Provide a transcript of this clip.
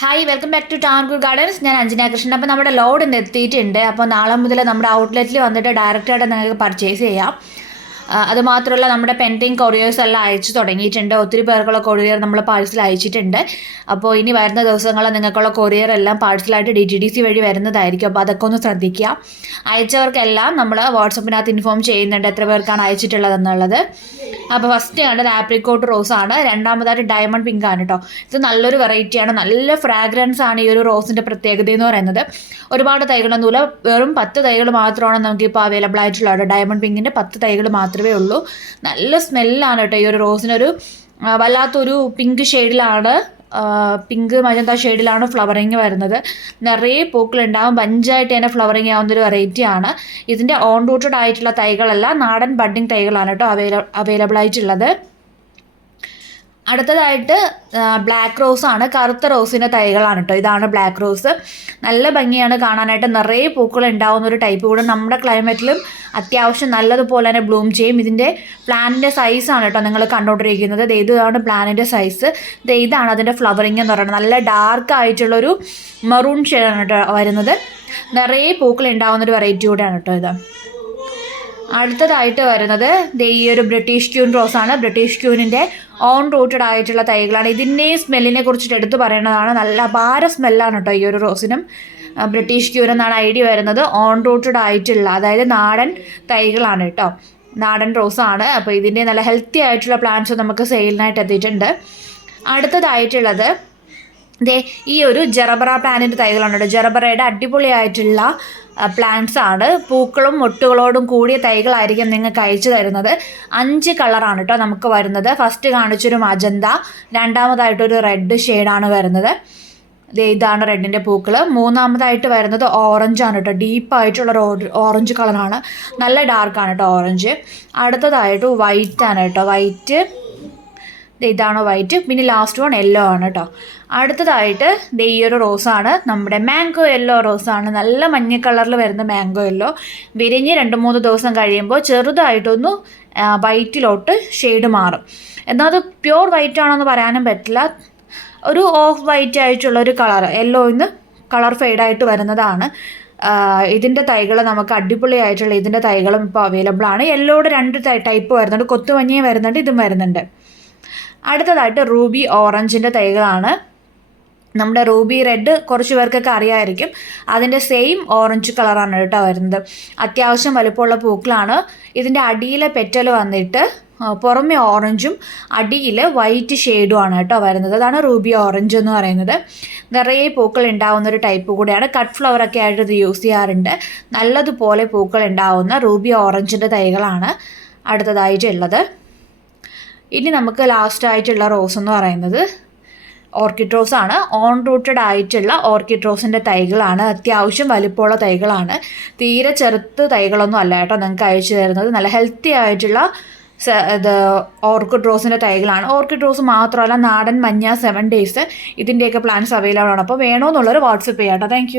Hi welcome back to ടാർഗൂർ gardens ഞാൻ അഞ്ജന കൃഷ്ണൻ. അപ്പോൾ നമ്മുടെ ലോഡ് ഇന്ന് എത്തിയിട്ടുണ്ട് അപ്പോൾ നാളെ മുതൽ നമ്മുടെ ഔട്ട്ലെറ്റിൽ വന്നിട്ട് ഡയറക്റ്റായിട്ട് നിങ്ങൾക്ക് പർച്ചേസ് ചെയ്യാം. ആ, അത് നമ്മുടെ പെൻഡിങ് കൊറിയേഴ്സ് എല്ലാം അയച്ചു തുടങ്ങിയിട്ടുണ്ട്. ഒത്തിരി പേർക്കുള്ള കൊറിയർ നമ്മൾ പാഴ്സൽ അയച്ചിട്ടുണ്ട്. അപ്പോൾ ഇനി വരുന്ന ദിവസങ്ങളിൽ നിങ്ങൾക്കുള്ള കൊറിയർ എല്ലാം പാഴ്സലായിട്ട് ഡി ടി ഡി സി വഴി വരുന്നതായിരിക്കും. അപ്പോൾ അതൊക്കെ ഒന്ന് ശ്രദ്ധിക്കുക. അയച്ചവർക്കെല്ലാം നമ്മൾ വാട്സപ്പിനകത്ത് ഇൻഫോം ചെയ്യുന്നുണ്ട് എത്ര പേർക്കാണ് അയച്ചിട്ടുള്ളതെന്നുള്ളത്. അപ്പോൾ ഫസ്റ്റ് കണ്ടത് ആപ്രിക്കോട്ട് റോസ് ആണ്. രണ്ടാമതായിട്ട് ഡയമണ്ട് പിങ്ക് ആണ് കേട്ടോ ഇത് നല്ലൊരു വെറൈറ്റിയാണ് നല്ല ഫ്രാഗ്രൻസ് ആണ് ഈ ഒരു റോസിന്റെ പ്രത്യേകത എന്ന് പറയുന്നത്. ഒരുപാട് തൈകളൊന്നുമില്ല. വെറും പത്ത് തൈകൾ മാത്രമാണ് നമുക്കിപ്പോൾ അവൈലബിൾ ആയിട്ടുള്ളത്. ഡയമണ്ട് പിങ്കിന്റെ പത്ത് തൈകൾ മാത്രമേ ഉള്ളൂ. നല്ല സ്മെല്ലാണ് കേട്ടോ ഈ ഒരു റോസിനൊരു വല്ലാത്തൊരു പിങ്ക് ഷെയ്ഡിലാണ് പിങ്ക് മജന്ത ഷെയ്ഡിലാണ് ഫ്ലവറിങ് വരുന്നത്. നിറയെ പൂക്കളുണ്ടാവും. പഞ്ചായിട്ട് തന്നെ ഫ്ലവറിങ് ആവുന്ന ഒരു വെറൈറ്റിയാണ് ഇതിന്റെ ഓൺ റൂട്ടഡ് ആയിട്ടുള്ള തൈകളല്ല നാടൻ ബഡ്ഡിങ് തൈകളാണ് കേട്ടോ അവൈല അവൈലബിൾ ആയിട്ടുള്ളത്. അടുത്തതായിട്ട് ബ്ലാക്ക് റോസ് ആണ്. കറുത്ത റോസിന്റെ തൈകളാണ് കേട്ടോ ഇതാണ് ബ്ലാക്ക് റോസ് നല്ല ഭംഗിയാണ് കാണാനായിട്ട്. നിറയെ പൂക്കൾ ഉണ്ടാകുന്ന ഒരു ടൈപ്പ് കൂടെ നമ്മുടെ ക്ലൈമറ്റിലും അത്യാവശ്യം നല്ലതുപോലെ തന്നെ ബ്ലൂം ചെയ്യും. ഇതിന്റെ പ്ലാനിന്റെ സൈസാണ് കേട്ടോ നിങ്ങൾ കണ്ടുകൊണ്ടിരിക്കുന്നത് ഇതാണ് പ്ലാനിന്റെ സൈസ് ഇതാണ് അതിന്റെ ഫ്ലവറിങ് എന്ന് പറയുന്നത്. നല്ല ഡാർക്ക് ആയിട്ടുള്ളൊരു മറൂൺ ഷെയ്ഡാണ് കേട്ടോ വരുന്നത്. നിറയെ പൂക്കൾ ഉണ്ടാവുന്ന ഒരു വെറൈറ്റി കൂടെയാണ് കേട്ടോ ഇത്. അടുത്തതായിട്ട് വരുന്നത് ഈ ഒരു ബ്രിട്ടീഷ് ക്യൂൻ റോസ് ആണ്. ബ്രിട്ടീഷ് ക്യൂനിന്റെ ഓൺ റൂട്ടഡ് ആയിട്ടുള്ള തൈകളാണ്. ഇതിന്റെയും സ്മെല്ലിനെ കുറിച്ചിട്ട് എടുത്തു പറയുന്നതാണ് നല്ല അപാര സ്മെല്ലാണ് കേട്ടോ ഈ ഒരു റോസിനും ബ്രിട്ടീഷ് ക്യൂൻ എന്നാണ് ഐഡിയ വരുന്നത്. ഓൺ റൂട്ടഡ് ആയിട്ടുള്ള അതായത് നാടൻ തൈകളാണ് കേട്ടോ നാടൻ റോസാണ് അപ്പോൾ ഇതിന്റെ നല്ല ഹെൽത്തി ആയിട്ടുള്ള പ്ലാന്റ്സ് നമുക്ക് സെയിലിനായിട്ട് എത്തിയിട്ടുണ്ട്. അടുത്തതായിട്ടുള്ളത് ദേ ഈ ഒരു ജറബറ പ്ലാന്റിന്റെ തൈകളാണ് കേട്ടോ. ജറബറയുടെ അടിപൊളിയായിട്ടുള്ള പ്ലാന്റ്സ് ആണ്. പൂക്കളും മൊട്ടുകളോടും കൂടിയ തൈകളായിരിക്കും നിങ്ങൾക്ക് അയച്ചു തരുന്നത്. അഞ്ച് കളറാണ് കേട്ടോ നമുക്ക് വരുന്നത്. ഫസ്റ്റ് കാണിച്ചൊരു മജന്ത രണ്ടാമതായിട്ടൊരു റെഡ് ഷെയ്ഡാണ് വരുന്നത്. ഇതാണ് റെഡിന്റെ പൂക്കൾ മൂന്നാമതായിട്ട് വരുന്നത് ഓറഞ്ച് ആണ് കേട്ടോ. ഡീപ്പായിട്ടുള്ള ഒരു ഓറഞ്ച് കളറാണ് നല്ല ഡാർക്കാണ് കേട്ടോ ഓറഞ്ച് അടുത്തതായിട്ട് വൈറ്റ് ആണ് കേട്ടോ. വൈറ്റ് ഇതാണ് വൈറ്റ് പിന്നെ ലാസ്റ്റ് വൺ യെല്ലോ ആണ് കേട്ടോ അടുത്തതായിട്ട് ദേ ഈ ഒരു റോസാണ് നമ്മുടെ മാംഗോ യെല്ലോ റോസാണ് നല്ല മഞ്ഞ കളറിൽ വരുന്ന മാംഗോ യെല്ലോ വിരിഞ്ഞ് രണ്ട് മൂന്ന് ദിവസം കഴിയുമ്പോൾ ചെറുതായിട്ടൊന്ന് വൈറ്റിലോട്ട് ഷെയ്ഡ് മാറും. എന്നാൽ അത് പ്യുവർ വൈറ്റ് ആണോ എന്ന് പറയാനും പറ്റില്ല. ഒരു ഓഫ് വൈറ്റ് ആയിട്ടുള്ള ഒരു കളർ യെല്ലോയിന്ന് കളർ ഫെയ്ഡായിട്ട് വരുന്നതാണ്. ഇതിന്റെ തൈകൾ നമുക്ക് അടിപൊളിയായിട്ടുള്ള ഇതിന്റെ തൈകളും ഇപ്പോൾ അവൈലബിൾ ആണ്. യെല്ലോയുടെ രണ്ട് ടൈപ്പ് വരുന്നുണ്ട്. കൊത്തുമഞ്ഞയും വരുന്നുണ്ട് ഇതും വരുന്നുണ്ട്. അടുത്തതായിട്ട് റൂബി ഓറഞ്ചിന്റെ തൈകളാണ്. നമ്മുടെ റൂബി റെഡ് കുറച്ച് പേർക്കൊക്കെ അറിയാമായിരിക്കും അതിന്റെ സെയിം ഓറഞ്ച് കളറാണ് കേട്ടോ വരുന്നത്. അത്യാവശ്യം വലുപ്പമുള്ള പൂക്കളാണ്. ഇതിന്റെ അടിയിലെ പെറ്റൽ വന്നിട്ട് പുറമെ ഓറഞ്ചും അടിയിൽ വൈറ്റ് ഷെയ്ഡുമാണ് കേട്ടോ വരുന്നത്. അതാണ് റൂബി ഓറഞ്ച് എന്ന് പറയുന്നത്. നിറയെ പൂക്കൾ ഉണ്ടാവുന്ന ഒരു ടൈപ്പ് കൂടെയാണ്. കട്ട് ഫ്ലവർ ഒക്കെ ആയിട്ട് ഇത് യൂസ് ചെയ്യാറുണ്ട്. നല്ലതുപോലെ പൂക്കൾ ഉണ്ടാവുന്ന റൂബി ഓറഞ്ചിന്റെ തൈകളാണ് അടുത്തതായിട്ടുള്ളത്. ഇനി നമുക്ക് ലാസ്റ്റ് ആയിട്ടുള്ള റോസ് എന്ന് പറയുന്നത് ഓർക്കിഡ് റോസ് ആണ്. ഓൺ റൂട്ടഡ് ആയിട്ടുള്ള ഓർക്കിഡ് റോസിന്റെ തൈകളാണ്. അത്യാവശ്യം വലിപ്പമുള്ള തൈകളാണ്. തീരെ ചെറുത്ത് തൈകളൊന്നും അല്ല കേട്ടോ നിങ്ങൾക്ക് അയച്ചു തരുന്നത്. നല്ല ഹെൽത്തി ആയിട്ടുള്ള ഇത് ഓർക്കിഡ് റോസിന്റെ തൈകളാണ്. ഓർക്കിഡ് റോസ് മാത്രമല്ല നാടൻ മഞ്ഞ സെവൻ ഡേയ്സ് ഇതിന്റെയൊക്കെ പ്ലാൻസ് അവൈലബിൾ ആണ്. അപ്പോൾ വേണമെന്നുള്ളൊരു വാട്സപ്പ് ചെയ്യാം കേട്ടോ. താങ്ക്